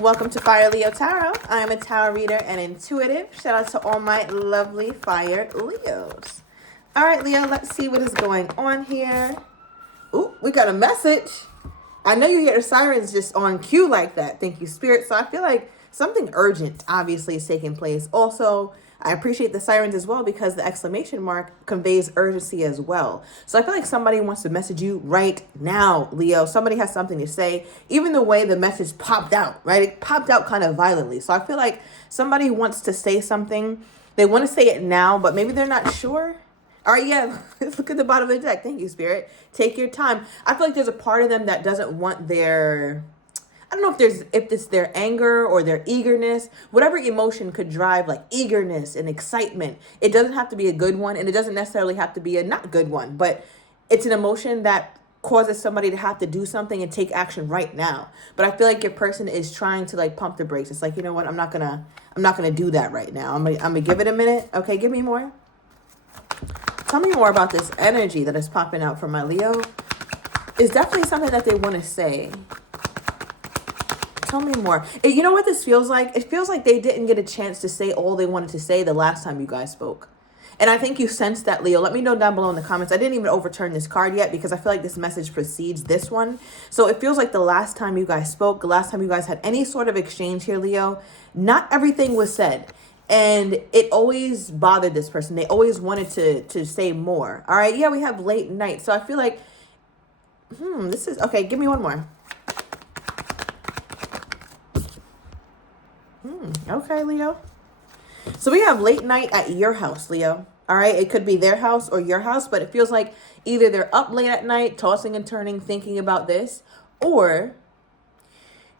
Welcome to Fire Leo Tarot. I am a tarot reader and intuitive. Shout out to all my lovely Fire Leos. All right, Leo, let's see what is going on here. Ooh, we got a message. I know you hear the sirens just on cue like that. Thank you, Spirit. So I feel like something urgent obviously is taking place. Also, I appreciate the sirens as well because the exclamation mark conveys urgency as well. So I feel like somebody wants to message you right now, Leo. Somebody has something to say. Even the way the message popped out, right? It popped out kind of violently. So I feel like somebody wants to say something. They want to say it now, but maybe they're not sure. All right, yeah, let's look at the bottom of the deck. Thank you, Spirit. Take your time. I feel like there's a part of them that doesn't want their... I don't know if it's their anger or their eagerness, whatever emotion could drive like eagerness and excitement. It doesn't have to be a good one, and it doesn't necessarily have to be a not good one, but it's an emotion that causes somebody to have to do something and take action right now. But I feel like your person is trying to like pump the brakes. It's like, you know what? I'm not gonna do that right now. I'm gonna give it a minute. Okay, give me more. Tell me more about this energy that is popping out from my Leo. It's definitely something that they want to say. Tell me more. You know what this feels like? It feels like they didn't get a chance to say all they wanted to say the last time you guys spoke. And I think you sensed that, Leo. Let me know down below in the comments. I didn't even overturn this card yet because I feel like this message precedes this one. So it feels like the last time you guys spoke, the last time you guys had any sort of exchange here, Leo, not everything was said. And it always bothered this person. They always wanted to say more. All right. Yeah, we have late night. So I feel like, this is, okay, give me one more. Okay, Leo. So we have late night at your house, Leo. All right. It could be their house or your house, but it feels like either they're up late at night, tossing and turning, thinking about this, or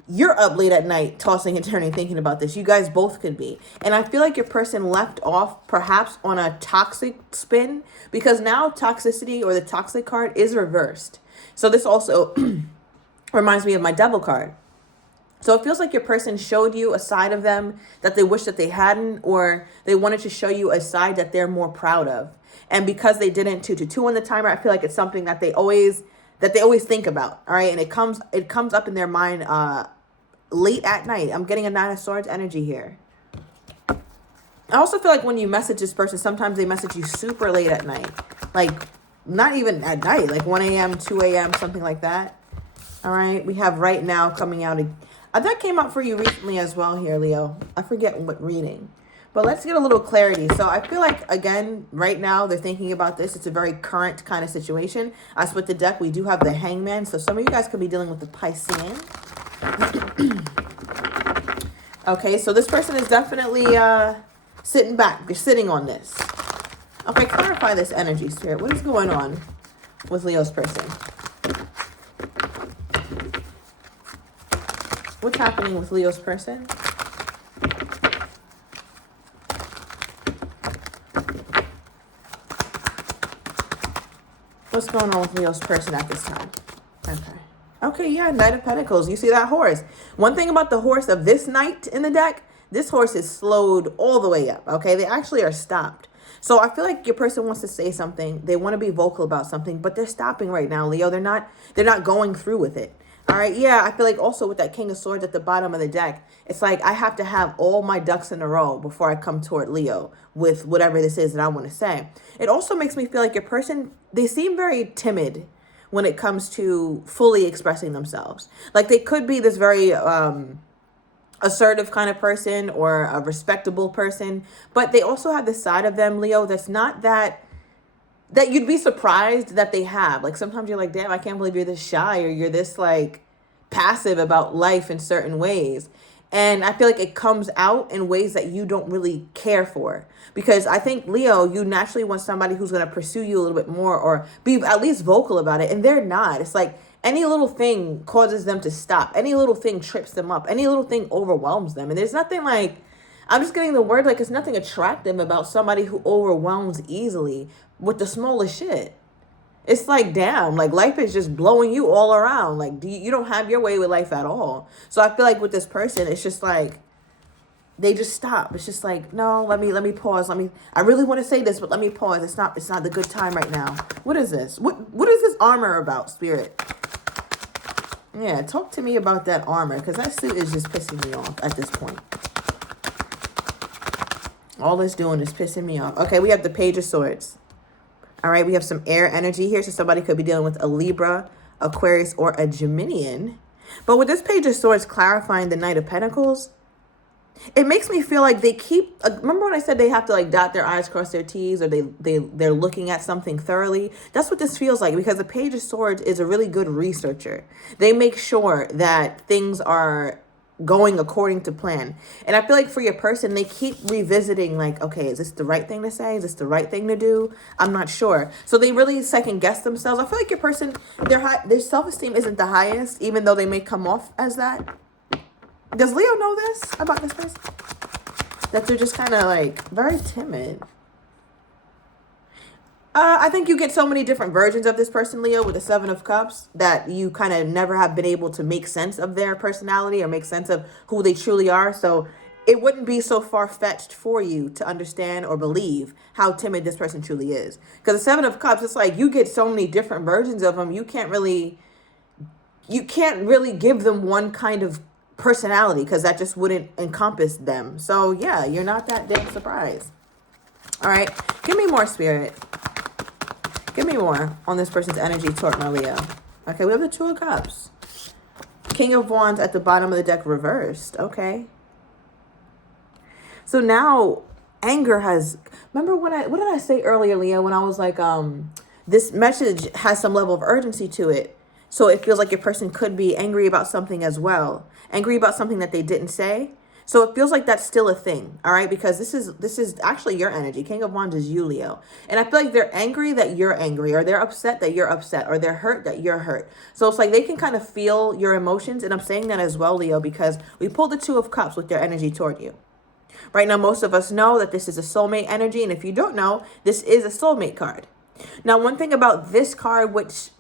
you're up late at night, tossing and turning, thinking about this. You guys both could be. And I feel like your person left off perhaps on a toxic spin because now toxicity or the toxic card is reversed. So this also reminds me of my devil card. So it feels like your person showed you a side of them that they wish that they hadn't, or they wanted to show you a side that they're more proud of. And because they didn't 2-2 on the timer, I feel like it's something that they always think about. All right. And it comes up in their mind late at night. I'm getting a 9 of Swords energy here. I also feel like when you message this person, sometimes they message you super late at night. Like not even at night, like 1 a.m., 2 a.m., something like that. All right. We have right now coming out. That came out for you recently as well here, Leo. I forget what reading. But let's get a little clarity. So I feel like, again, right now they're thinking about this. It's a very current kind of situation. I split the deck. We do have the Hangman. So some of you guys could be dealing with the Piscean. Okay, so this person is definitely sitting back. They're sitting on this. Okay, clarify this energy, Spirit. What is going on with Leo's person? What's happening with Leo's person? What's going on with Leo's person at this time? Okay. Okay, yeah, Knight of Pentacles. You see that horse. One thing about the horse of this knight in the deck, this horse is slowed all the way up, okay? They actually are stopped. So I feel like your person wants to say something. They want to be vocal about something, but they're stopping right now, Leo. They're not going through with it. All right, yeah, I feel like also with that King of Swords at the bottom of the deck, it's like I have to have all my ducks in a row before I come toward Leo with whatever this is that I want to say. It also makes me feel like your person, they seem very timid when it comes to fully expressing themselves. Like they could be this very assertive kind of person or a respectable person, but they also have this side of them, Leo, that's not that you'd be surprised that they have. Like sometimes you're like, damn, I can't believe you're this shy or you're this like passive about life in certain ways. And I feel like it comes out in ways that you don't really care for. Because I think, Leo, you naturally want somebody who's going to pursue you a little bit more or be at least vocal about it. And they're not. It's like any little thing causes them to stop. Any little thing trips them up. Any little thing overwhelms them. And there's nothing like, I'm just getting the word like it's nothing attractive about somebody who overwhelms easily with the smallest shit. It's like, damn, like life is just blowing you all around. Like you don't have your way with life at all. So I feel like with this person, it's just like, they just stop. It's just like, no, let me pause. I really want to say this, but let me pause. It's not the good time right now. What is this? What is this armor about, Spirit? Yeah, talk to me about that armor, because that suit is just pissing me off at this point. All it's doing is pissing me off. Okay, we have the Page of Swords. All right, we have some air energy here, so somebody could be dealing with a Libra, Aquarius, or a Geminian. But with this Page of Swords clarifying the Knight of Pentacles, it makes me feel like they keep, remember when I said they have to like dot their I's, cross their T's, or they're looking at something thoroughly? That's what this feels like, because the Page of Swords is a really good researcher. They make sure that things are going according to plan. And I feel like for your person, they keep revisiting like, okay, is this the right thing to say? Is this the right thing to do? I'm not sure. So they really second guess themselves. I feel like your person, their self-esteem isn't the highest, even though they may come off as that. Does Leo know this about this person? That they're just kind of like very timid. I think you get so many different versions of this person, Leo, with the Seven of Cups, that you kind of never have been able to make sense of their personality or make sense of who they truly are. So it wouldn't be so far-fetched for you to understand or believe how timid this person truly is. Because the Seven of Cups, it's like you get so many different versions of them. You can't really give them one kind of personality, because that just wouldn't encompass them. So yeah, you're not that damn surprised. All right, give me more, Spirit. Give me more on this person's energy toward my Leo. Okay, we have the Two of Cups. King of Wands at the bottom of the deck reversed. Okay. So now anger has, remember what did I say earlier, Leo, when I was like, this message has some level of urgency to it. So it feels like your person could be angry about something as well. Angry about something that they didn't say. So it feels like that's still a thing, all right? Because this is actually your energy. King of Wands is you, Leo. And I feel like they're angry that you're angry, or they're upset that you're upset, or they're hurt that you're hurt. So it's like they can kind of feel your emotions. And I'm saying that as well, Leo, because we pulled the Two of Cups with their energy toward you. Right now, most of us know that this is a soulmate energy. And if you don't know, this is a soulmate card. Now, one thing about this card, which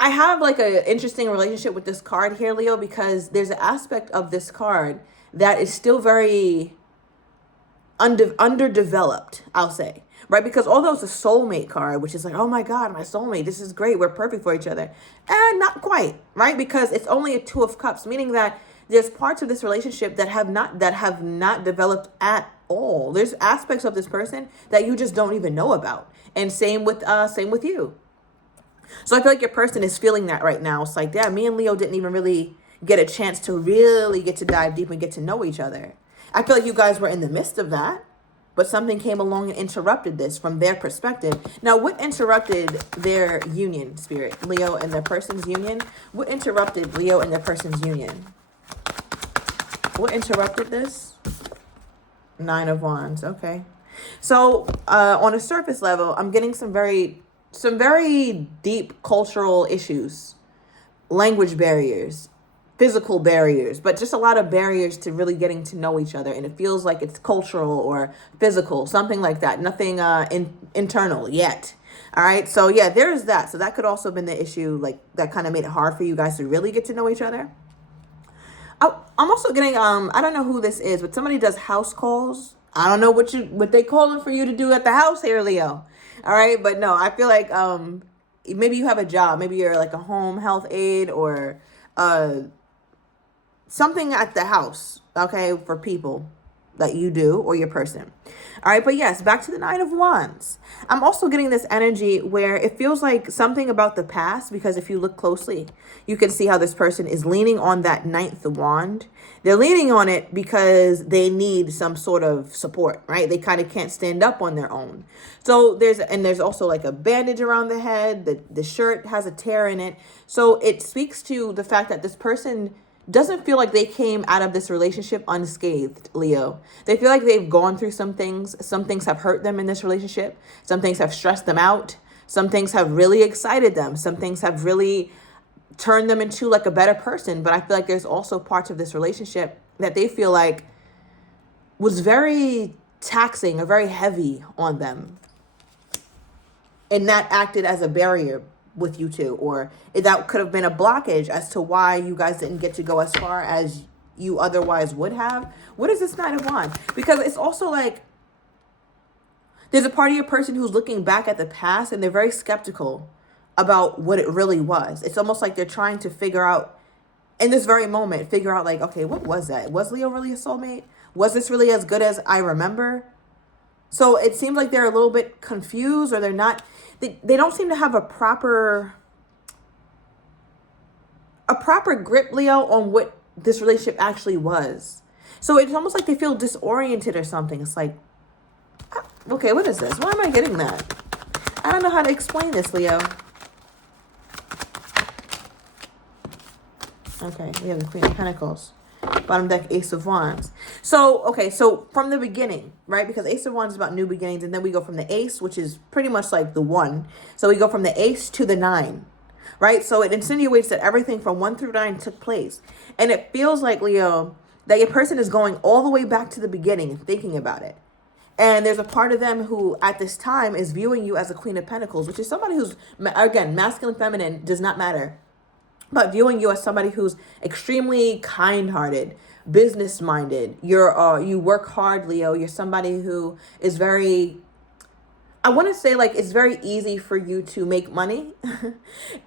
I have like an interesting relationship with this card here, Leo, because there's an aspect of this card that is still very underdeveloped, I'll say, right? Because although it's a soulmate card, which is like, oh my God, my soulmate, this is great, we're perfect for each other. And not quite, right? Because it's only a Two of Cups, meaning that there's parts of this relationship that have not developed at all. There's aspects of this person that you just don't even know about. And same with you. So I feel like your person is feeling that right now. It's like, yeah, me and Leo didn't even really get a chance to really get to dive deep and get to know each other. I feel like you guys were in the midst of that, but something came along and interrupted this from their perspective. Now, what interrupted their union, Spirit? Leo and their person's union? What interrupted Leo and their person's union? What interrupted this? Nine of Wands. Okay. So on a surface level, I'm getting some very deep cultural issues, language barriers, physical barriers, but just a lot of barriers to really getting to know each other. And it feels like it's cultural or physical, something like that. Nothing internal yet. All right. So yeah, there's that. So that could also have been the issue, like that kind of made it hard for you guys to really get to know each other. I'm also getting, I don't know who this is, but somebody does house calls. I don't know what they calling for you to do at the house here, Leo. All right. But no, I feel like maybe you have a job. Maybe you're like a home health aide or something at the house, okay, for people that you do or your person. All right, but yes, back to the Nine of Wands. I'm also getting this energy where it feels like something about the past, because if you look closely, you can see how this person is leaning on that ninth wand. They're leaning on it because they need some sort of support, right? They kind of can't stand up on their own. So there's also like a bandage around the head. The shirt has a tear in it. So it speaks to the fact that this person doesn't feel like they came out of this relationship unscathed, Leo. They feel like they've gone through some things. Some things have hurt them in this relationship. Some things have stressed them out. Some things have really excited them. Some things have really turned them into like a better person. But I feel like there's also parts of this relationship that they feel like was very taxing or very heavy on them. And that acted as a barrier with you two, or that could have been a blockage as to why you guys didn't get to go as far as you otherwise would have. What is this Nine of Wands? Because it's also like there's a part of your person who's looking back at the past and they're very skeptical about what it really was. It's almost like they're trying to figure out in this very moment, figure out like, okay, what was that? Was Leo really a soulmate? Was this really as good as I remember? So it seems like they're a little bit confused, or they're not, they don't seem to have a proper grip, Leo, on what this relationship actually was. So it's almost like they feel disoriented or something. It's like, okay, what is this? Why am I getting that? I don't know how to explain this, Leo. Okay, we have the Queen of Pentacles. Bottom deck, Ace of Wands. So, okay, so from the beginning, right? Because Ace of Wands is about new beginnings, and then we go from the Ace, which is pretty much like the 1. So we go from the Ace to the 9, right? So it insinuates that everything from 1 through 9 took place. And it feels like, Leo, that your person is going all the way back to the beginning and thinking about it. And there's a part of them who, at this time, is viewing you as a Queen of Pentacles, which is somebody who's, again, masculine, feminine, does not matter. But viewing you as somebody who's extremely kind-hearted, business-minded. You work hard, Leo. You're somebody who is very, I want to say, like, it's very easy for you to make money.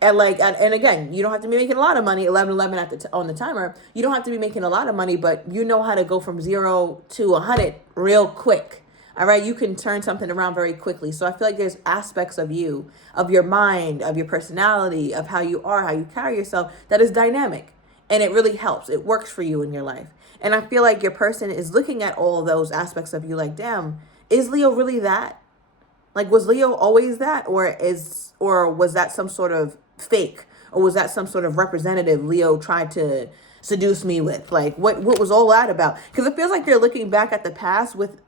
and again, you don't have to be making a lot of money. 11:11 on the timer. You don't have to be making a lot of money, but you know how to go from 0 to 100 real quick. All right, you can turn something around very quickly. So I feel like there's aspects of you, of your mind, of your personality, of how you are, how you carry yourself, that is dynamic. And it really helps. It works for you in your life. And I feel like your person is looking at all those aspects of you like, damn, is Leo really that? Like, was Leo always that? Or was that some sort of fake? Or was that some sort of representative Leo tried to seduce me with? Like, what was all that about? Because it feels like they're looking back at the past with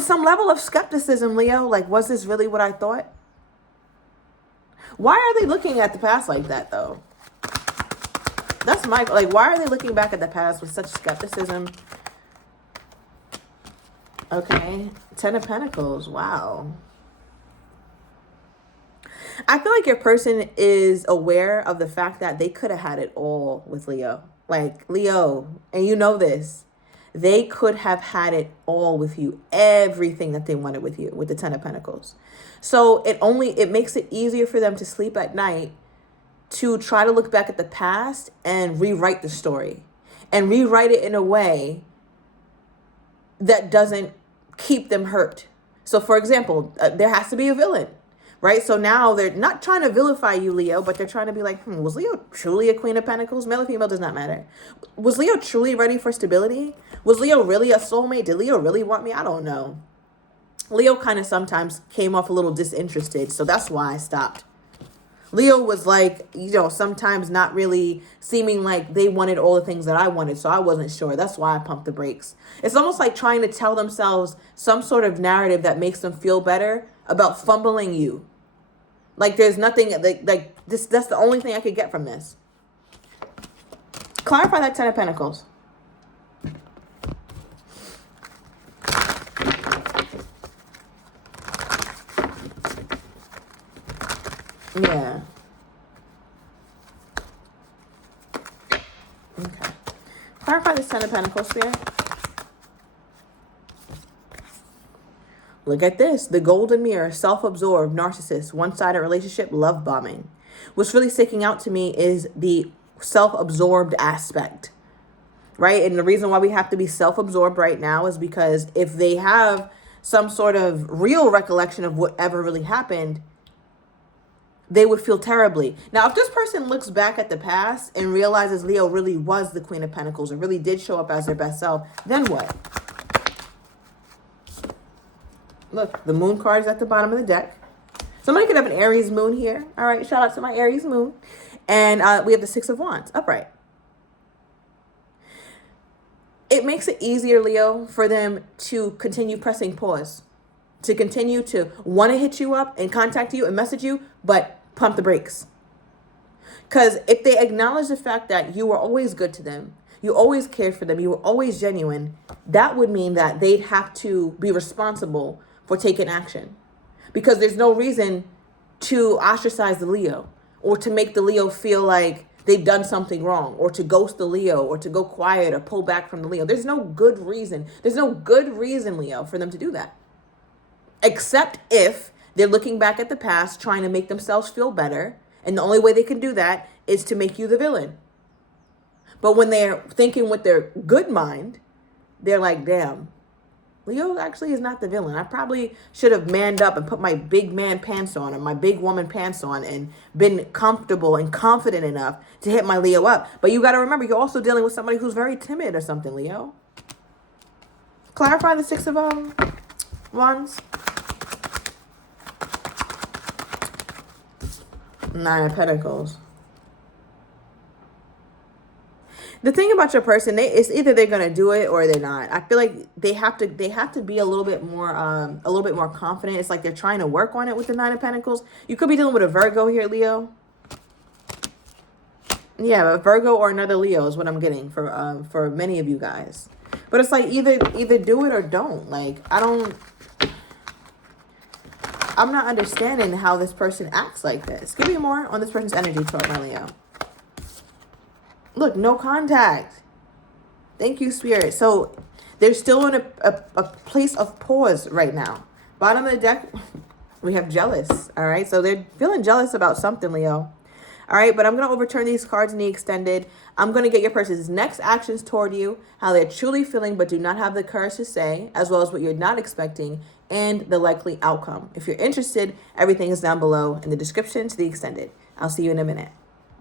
some level of skepticism, Leo. Like, was this really what I thought? Why are they looking at the past like that, though? That's like, why are they looking back at the past with such skepticism? Okay, 10 of Pentacles, wow. I feel like your person is aware of the fact that they could have had it all with Leo. Like, Leo, and you know this, they could have had it all with you, everything that they wanted with you, with the 10 of Pentacles. So it makes it easier for them to sleep at night, to try to look back at the past and rewrite the story, and rewrite it in a way that doesn't keep them hurt. So for example, there has to be a villain, right? So now they're not trying to vilify you, Leo, but they're trying to be like, was Leo truly a Queen of Pentacles? Male or female does not matter. Was Leo truly ready for stability? Was Leo really a soulmate? Did Leo really want me? I don't know. Leo kind of sometimes came off a little disinterested, so that's why I stopped. Leo was like, sometimes not really seeming like they wanted all the things that I wanted, so I wasn't sure. That's why I pumped the brakes. It's almost like trying to tell themselves some sort of narrative that makes them feel better about fumbling you. Like, there's nothing, like this. That's the only thing I could get from this. Clarify that 10 of Pentacles. Yeah. Okay. Clarify this 10 of Pentacles, Spirit. Look at this. The golden mirror, self-absorbed, narcissist, one-sided relationship, love bombing. What's really sticking out to me is the self-absorbed aspect, right? And the reason why we have to be self-absorbed right now is because if they have some sort of real recollection of whatever really happened, they would feel terribly. Now, if this person looks back at the past and realizes Leo really was the Queen of Pentacles and really did show up as their best self, then what? Look, the moon card is at the bottom of the deck. Somebody could have an Aries moon here. All right, shout out to my Aries moon. And we have the 6 of Wands, upright. It makes it easier, Leo, for them to continue pressing pause, to continue to want to hit you up and contact you and message you, but pump the brakes. Because if they acknowledge the fact that you were always good to them, you always cared for them, you were always genuine, that would mean that they'd have to be responsible for taking action. Because there's no reason to ostracize the Leo or to make the Leo feel like they've done something wrong, or to ghost the Leo, or to go quiet or pull back from the Leo. There's no good reason. There's no good reason, Leo, for them to do that. Except if they're looking back at the past, trying to make themselves feel better. And the only way they can do that is to make you the villain. But when they're thinking with their good mind, they're like, damn, Leo actually is not the villain. I probably should have manned up and put my big man pants on or my big woman pants on and been comfortable and confident enough to hit my Leo up. But you got to remember, you're also dealing with somebody who's very timid or something, Leo. Clarify the Six of Wands. Nine of Pentacles. The thing about your person, it's either they're gonna do it or they're not. I feel like they have to be a little bit more confident. It's like they're trying to work on it with the Nine of Pentacles. You could be dealing with a Virgo here, Leo. Yeah, a Virgo or another Leo is what I'm getting for many of you guys. But it's like either do it or don't. Like I'm not understanding how this person acts like this. Give me more on this person's energy toward my Leo. Look, no contact. Thank you, Spirit. So they're still in a place of pause right now. Bottom of the deck, we have jealous. All right. So they're feeling jealous about something, Leo. All right. But I'm going to overturn these cards in the extended. I'm going to get your person's next actions toward you, how they're truly feeling but do not have the courage to say, as well as what you're not expecting and the likely outcome. If you're interested, everything is down below in the description to the extended. I'll see you in a minute.